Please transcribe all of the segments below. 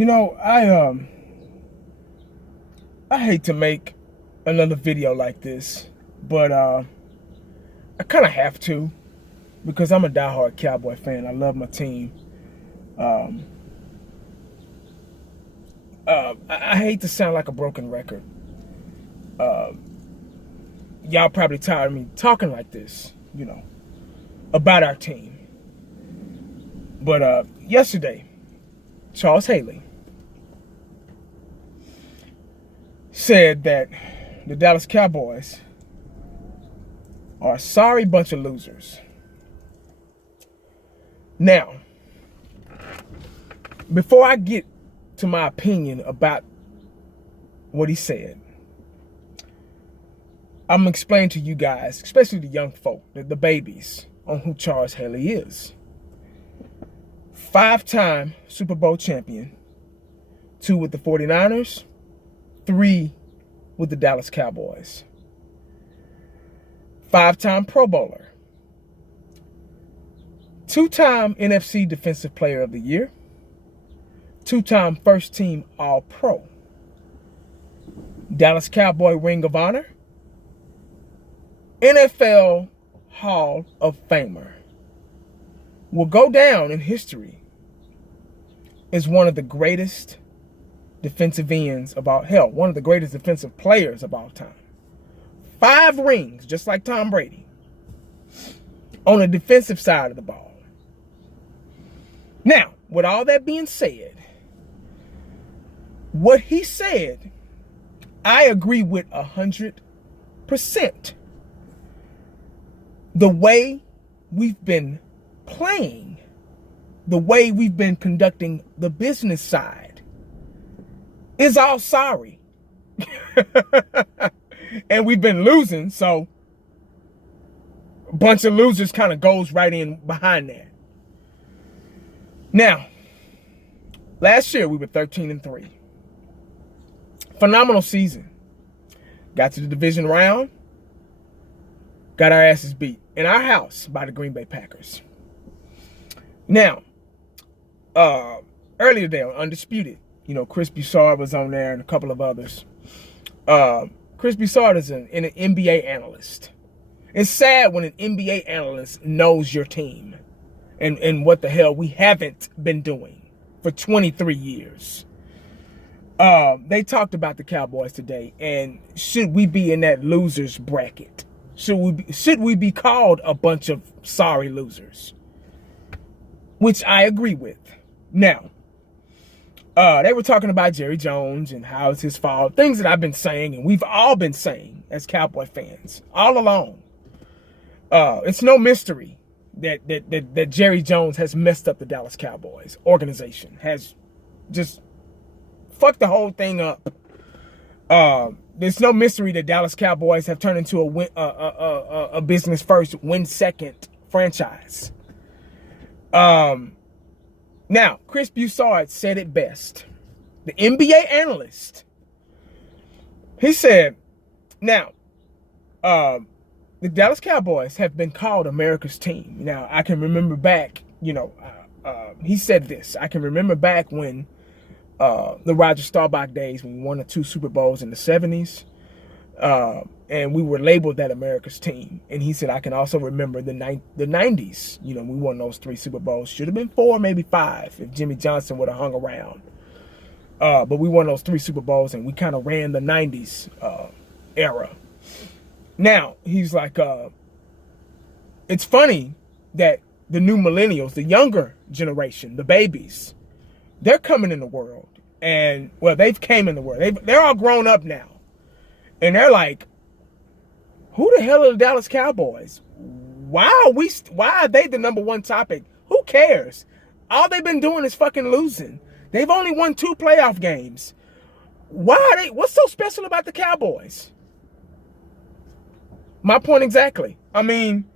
You know, I hate to make another video like this, but I kind of have to because I'm a diehard Cowboy fan. I love my team. Um, I hate to sound like a broken record. Uh, y'all probably tired of me talking like this, about our team. But yesterday, Charles Haley said that the Dallas Cowboys are a sorry bunch of losers. Now, before I get to my opinion about what he said, I'm going to explain to you guys, especially the young folk, the babies, on who Charles Haley is. 5-time Super Bowl champion, 2 with the 49ers, 3 with the Dallas Cowboys. 5-time Pro Bowler, 2-time NFC Defensive Player of the Year, 2-time First Team All-Pro, Dallas Cowboy Ring of Honor, NFL Hall of Famer. Will go down in history as one of the greatest defensive ends of all, hell, one of the greatest defensive players of all time. 5 rings, just like Tom Brady, on the defensive side of the ball. Now, with all that being said, what he said, I agree with 100%. The way we've been playing, the way we've been conducting the business side is all sorry. And we've been losing, so a bunch of losers kind of goes right in behind that. Now, last year we were 13-3. Phenomenal season. Got to the division round, got our asses beat in our house by the Green Bay Packers. Now, earlier today on Undisputed, Chris Broussard was on there and a couple of others. Chris Broussard is an NBA analyst. It's sad when an NBA analyst knows your team and what the hell we haven't been doing for 23 years. They talked about the Cowboys today, and should we be in that losers bracket? Should we be called a bunch of sorry losers? Which I agree with. Now, they were talking about Jerry Jones and how it's his fault. Things that I've been saying and we've all been saying as Cowboy fans all along. It's no mystery that Jerry Jones has messed up the Dallas Cowboys organization, has just fucked the whole thing up. There's no mystery that Dallas Cowboys have turned into a business first, win second franchise. Now, Chris Broussard said it best. The NBA analyst. He said, now, the Dallas Cowboys have been called America's team. Now, I can remember back, he said this. I can remember back when the Roger Staubach days, when we won the 2 Super Bowls in the 70s. And we were labeled that America's team. And he said, I can also remember the 90s. We won those 3 Super Bowls. Should have been 4, maybe 5 if Jimmy Johnson would have hung around. But we won those 3 Super Bowls and we kind of ran the 90s era. Now, he's like, it's funny that the new millennials, the younger generation, the babies, they're coming in the world. And, well, they've came in the world. They're all grown up now. And they're like, who the hell are the Dallas Cowboys? Why are they the number one topic? Who cares? All they've been doing is fucking losing. They've only won 2 playoff games. What's so special about the Cowboys? My point exactly. I mean,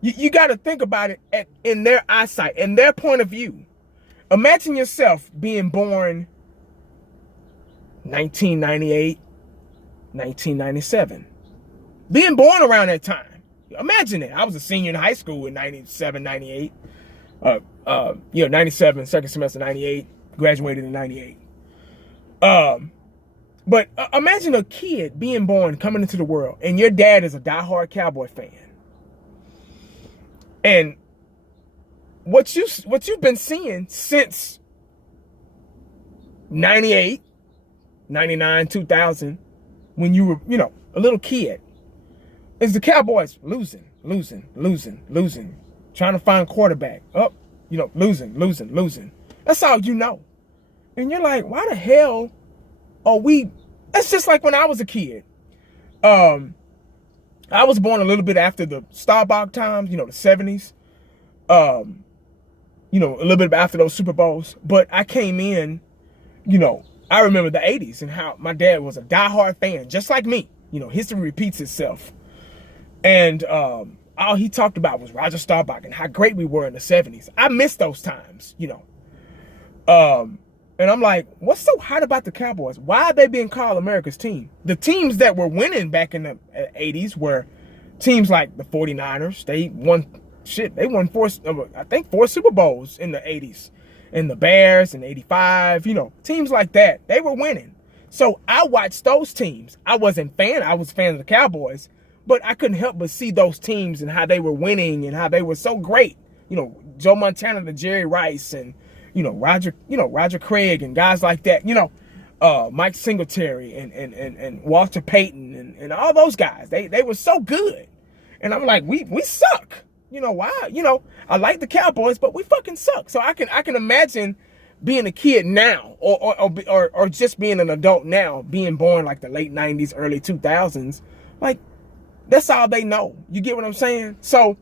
you got to think about it in their eyesight, in their point of view. Imagine yourself being born 1998, 1997. Being born around that time. Imagine it. I was a senior in high school in 97, 98. 97, second semester 98. Graduated in 98. But imagine a kid being born, coming into the world, and your dad is a diehard Cowboy fan. And what you've been seeing since 98, 99, 2000, when you were, a little kid, is the Cowboys losing, trying to find quarterback. Losing. That's all you know. And you're like, why the hell are we? It's just like when I was a kid. I was born a little bit after the Staubach times, the 70s. A little bit after those Super Bowls. But I came in, I remember the 80s and how my dad was a diehard fan, just like me. History repeats itself. And all he talked about was Roger Staubach and how great we were in the 70s. I miss those times, And I'm like, what's so hot about the Cowboys? Why are they being called America's team? The teams that were winning back in the 80s were teams like the 49ers. They won four Super Bowls in the 80s. And the Bears in 85, teams like that. They were winning. So I watched those teams. I was a fan of the Cowboys, but I couldn't help but see those teams and how they were winning and how they were so great. Joe Montana to Jerry Rice and Roger Craig and guys like that, Mike Singletary and Walter Payton and all those guys. They were so good. And I'm like, we suck. Why? I like the Cowboys, but we fucking suck. So I can imagine being a kid now or just being an adult now, being born like the late 90s, early 2000s. Like, that's all they know. You get what I'm saying? So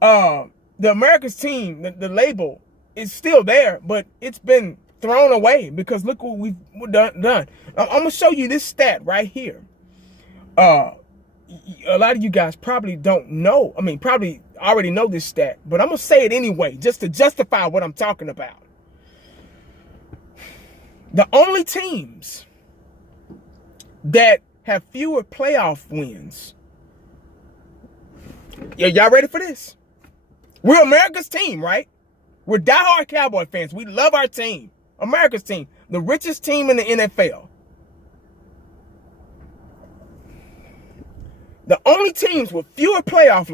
the America's team, the label, it's still there, but it's been thrown away because look what we've done. I'm going to show you this stat right here. A lot of you guys probably don't know. I mean, probably already know this stat, but I'm going to say it anyway, just to justify what I'm talking about. The only teams that have fewer playoff wins. Y'all ready for this? We're America's team, right? We're diehard Cowboy fans. We love our team. America's team. The richest team in the NFL. The only teams with fewer playoff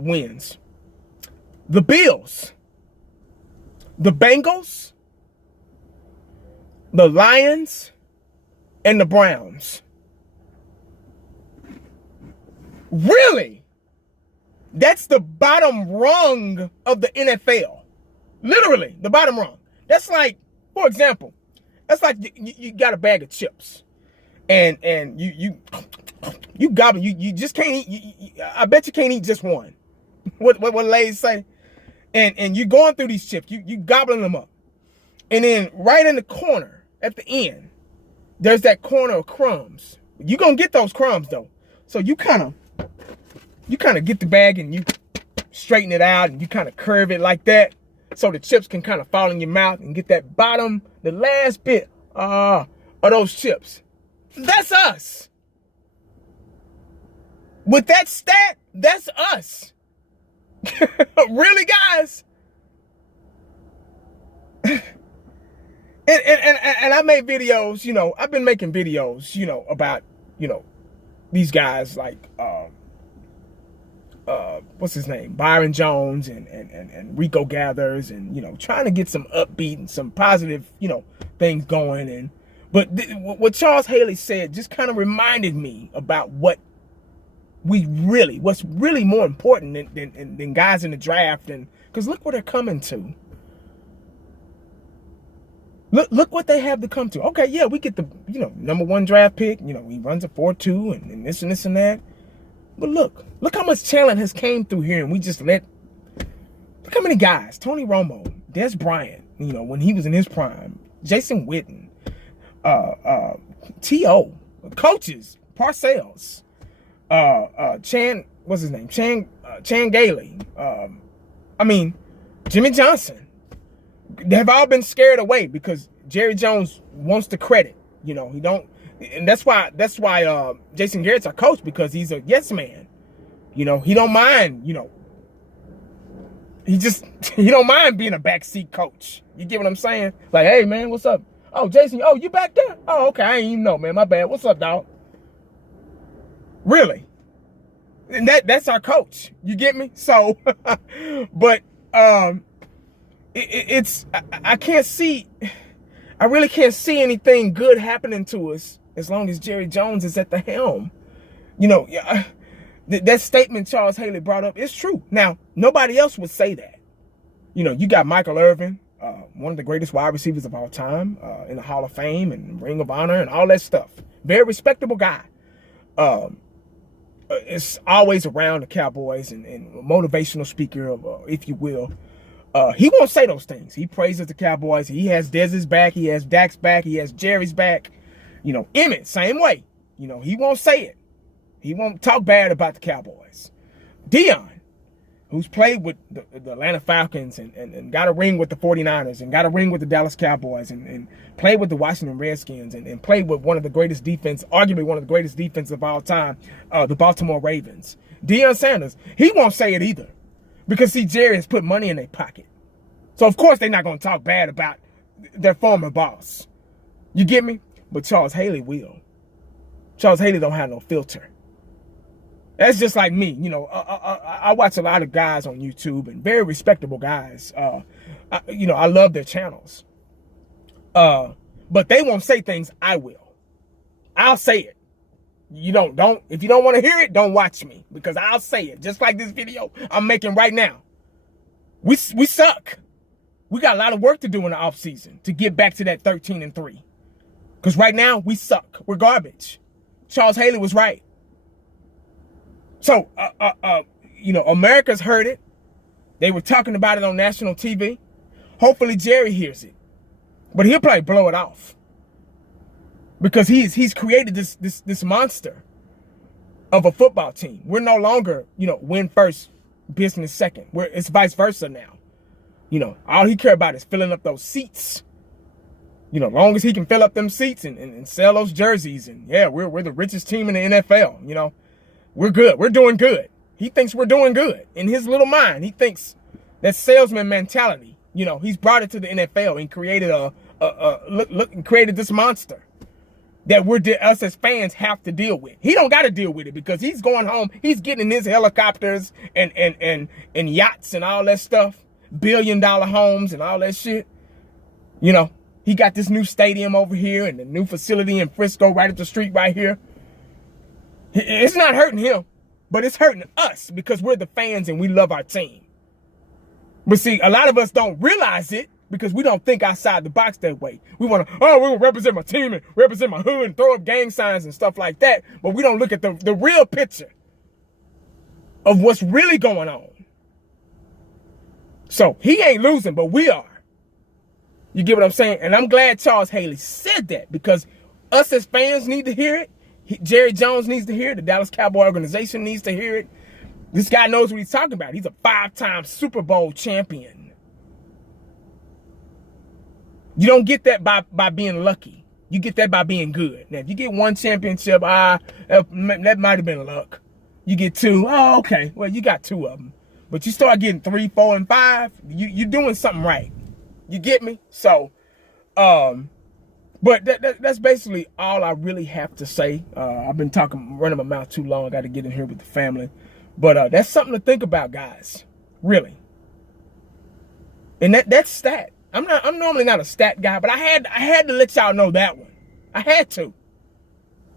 wins. The Bills. The Bengals. The Lions. And the Browns. Really? That's the bottom rung of the NFL. Literally, the bottom rung. That's like, for example, that's like you got a bag of chips. And you gobble, you just can't eat, I bet you can't eat just one. What ladies say? And you're going through these chips, you gobbling them up. And then right in the corner, at the end, there's that corner of crumbs. You're going to get those crumbs though. So you kind of get the bag and you straighten it out and you kind of curve it like that so the chips can kind of fall in your mouth and get that bottom, the last bit of those chips. That's us. With that stat, that's us. Really, guys? And I made videos, I've been making videos, about, these guys like, what's his name? Byron Jones and Rico Gathers and, trying to get some upbeat and some positive, things going. But what Charles Haley said just kind of reminded me about what's really more important than guys in the draft. And because look where they're coming to. Look what they have to come to. Okay, yeah, we get the, number one draft pick. He runs a 4.2 and this and that. But look how much talent has came through here, and we just look how many guys. Tony Romo, Des Bryant, when he was in his prime, Jason Witten, T.O., coaches, Parcells, Chan, what's his name? Chan Gailey. Jimmy Johnson. They've all been scared away because Jerry Jones wants the credit. He don't. And that's why Jason Garrett's our coach, because he's a yes man. He don't mind, he don't mind being a backseat coach. You get what I'm saying? Like, hey man, what's up? Oh, Jason, oh, you back there? Oh, okay, I ain't even know, man. My bad. What's up, dog? Really? And that's our coach. You get me? So, but it's I can't see. I really can't see anything good happening to us as long as Jerry Jones is at the helm. You know, that statement Charles Haley brought up is true. Now, nobody else would say that. You know, you got Michael Irvin, one of the greatest wide receivers of all time, in the Hall of Fame and Ring of Honor and all that stuff. Very respectable guy. Is always around the Cowboys and a motivational speaker, if you will. He won't say those things. He praises the Cowboys. He has Dez's back. He has Dak's back. He has Jerry's back. You know, Emmett, same way. You know, he won't say it. He won't talk bad about the Cowboys. Dion, who's played with the Atlanta Falcons and got a ring with the 49ers and got a ring with the Dallas Cowboys and played with the Washington Redskins and played with one of the greatest defense, arguably one of the greatest defense of all time, the Baltimore Ravens. Deion Sanders, he won't say it either because, see, Jerry has put money in their pocket. So, of course, they're not going to talk bad about their former boss. You get me? But Charles Haley will. Charles Haley don't have no filter. That's just like me. You know, I watch a lot of guys on YouTube and very respectable guys. You know, I love their channels. But they won't say things I will. I'll say it. You don't if you don't want to hear it, don't watch me because I'll say it. Just like this video I'm making right now. We suck. We got a lot of work to do in the offseason to get back to that 13-3. Because right now we suck. We're garbage. Charles Haley was right. So, you know, America's heard it. They were talking about it on national TV. Hopefully Jerry hears it. But he'll probably blow it off. Because he's created this monster of a football team. We're no longer, you know, win first, business second. It's vice versa now. You know, all he care about is filling up those seats. You know, as long as he can fill up them seats and sell those jerseys. And yeah, we're the richest team in the NFL, you know. We're good. We're doing good. He thinks we're doing good. In his little mind, he thinks that salesman mentality. You know, he's brought it to the NFL and created created this monster that us as fans have to deal with. He don't got to deal with it because he's going home. He's getting his helicopters and yachts and all that stuff, $1 billion homes and all that shit. You know, he got this new stadium over here and the new facility in Frisco right up the street right here. It's not hurting him, but it's hurting us because we're the fans and we love our team. But see, a lot of us don't realize it because we don't think outside the box that way. We want to, we want to represent my team and represent my hood and throw up gang signs and stuff like that. But we don't look at the real picture of what's really going on. So he ain't losing, but we are. You get what I'm saying? And I'm glad Charles Haley said that because us as fans need to hear it. Jerry Jones needs to hear it. The Dallas Cowboy organization needs to hear it. This guy knows what he's talking about. He's a 5-time Super Bowl champion. You don't get that by being lucky. You get that by being good. Now, if you get one championship, that might have been luck. You get 2. Oh, okay. Well, you got 2 of them. But you start getting 3, 4, and 5, you're doing something right. You get me? So, but that's basically all I really have to say. I've been running my mouth too long. I got to get in here with the family. But that's something to think about, guys. Really. And that's stat. I'm normally not a stat guy, but I had to let y'all know that one. I had to.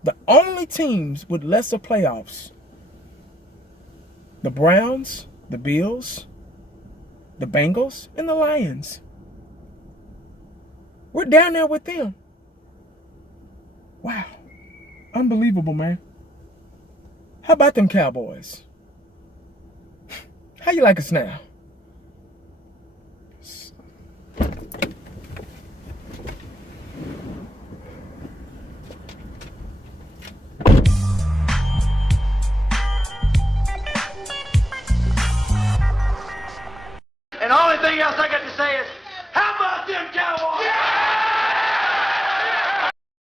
The only teams with lesser playoffs, the Browns, the Bills, the Bengals, and the Lions. We're down there with them. Wow. Unbelievable, man. How about them Cowboys? How you like us now? And the only thing else I got